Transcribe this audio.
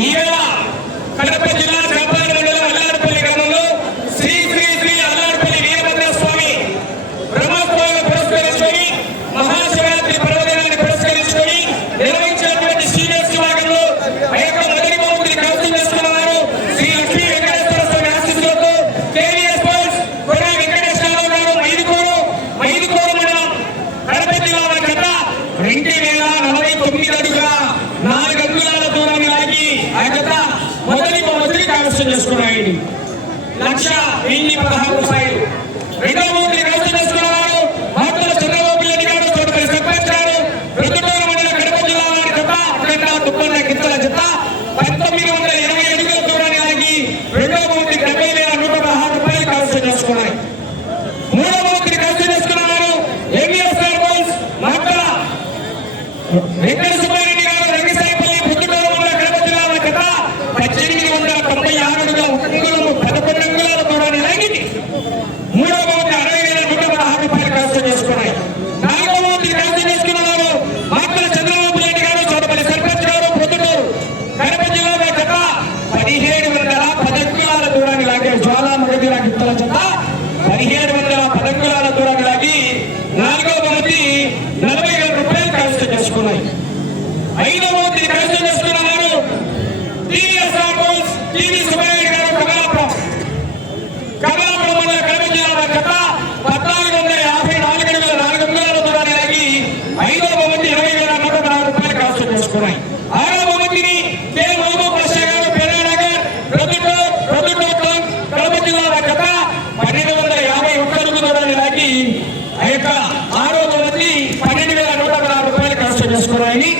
ఈవేళ కడప జిల్లా చంపాలి మండలం అల్లారపల్లి గ్రామంలో శ్రీ శ్రీ శ్రీ అల్లారపల్లి వీరభద్ర స్వామి బ్రహ్మోత్సవాలను పురస్కరించుకొని మహాశివరాత్రి పర్వదినాన్ని పురస్కరించుకొని నిర్వహించినటువంటి సీనియర్స్ విభాగంలో ఆ యొక్క మొదటి బహుమతిని కవచం శ్రీ లక్ష్మీ వెంకటేశ్వర స్వామి ఆశీస్సులతో కేవీఎస్ బాయ్స్ కొడా వెంకటేశ్వరరావు గారు మైదుకూరు మైదుకూరు మండలం కడప జిల్లా వారి గత రెండు వేల నలభై తొమ్మిది అడుగుల నాలుగు అంగుళాల దూరాన్ని లాగి ఆ గత మొదటి మొదటి కైవసం చేసుకున్నాయండి లక్ష వెయ్యి పదహారు రూపాయలు. రెండవ బహుమతిని కైవసం చేసుకున్నవారు మాటల చంద్రబాబు రెడ్డి గారు చోటుపల్లి సర్పంచ్ గారు. ప్రొద్దుటూరు మండల కడప జిల్లా వారి జత అక్కడ తుప్పన్న గిత్తల జత పంతొమ్మిది వందల ఇరవై అడుగుల దూరాన్ని లాగి రెండవ మూడు డెబ్బై వేల నూట పదహారు రూపాయలు కైవసం చేసుకున్నాయి. మూడవ బహుమతిని కైవసం చేసుకున్నవారు ఎంఈఎస్ బాయ్స్ వెంకటేశ్వర పద్దెనిమిది వందల తొంభై ఆరు అడుగుల పదకొండు అంగుళాల దూరాన్ని లాగింది మూడవ బహుమతి అరవై వేల నూట పదహారు రూపాయలు ఖర్చు చేసుకున్నాయి. నాలుగవ బహుమతి ఖర్చు చేసుకున్న వారు మాటల చంద్రబాబు నాయుడు గారు చోటపల్లి సర్పంచ్ గారు పొద్దుటూరు కడప జిల్లాలో గత పదిహేడు వందల పది పదంగుళాల దూరాన్ని లాగారు. జ్వాలా మగధీర గిత్తల జత ఐదో భవంతి ఇరవై వేల నూట నాలుగు రూపాయలు కాస్ట్ చేసుకున్నాయి. ఆరో భవంతిని కే మహబూబ్ బాషా గారు పేరానగర్ పన్నెండు వందల యాభై ఒక్క తొలగి లాగి ఆరో భవంతి పన్నెండు వేల నూట నాలుగు రూపాయలు కాస్ట్ చేసుకున్నాయని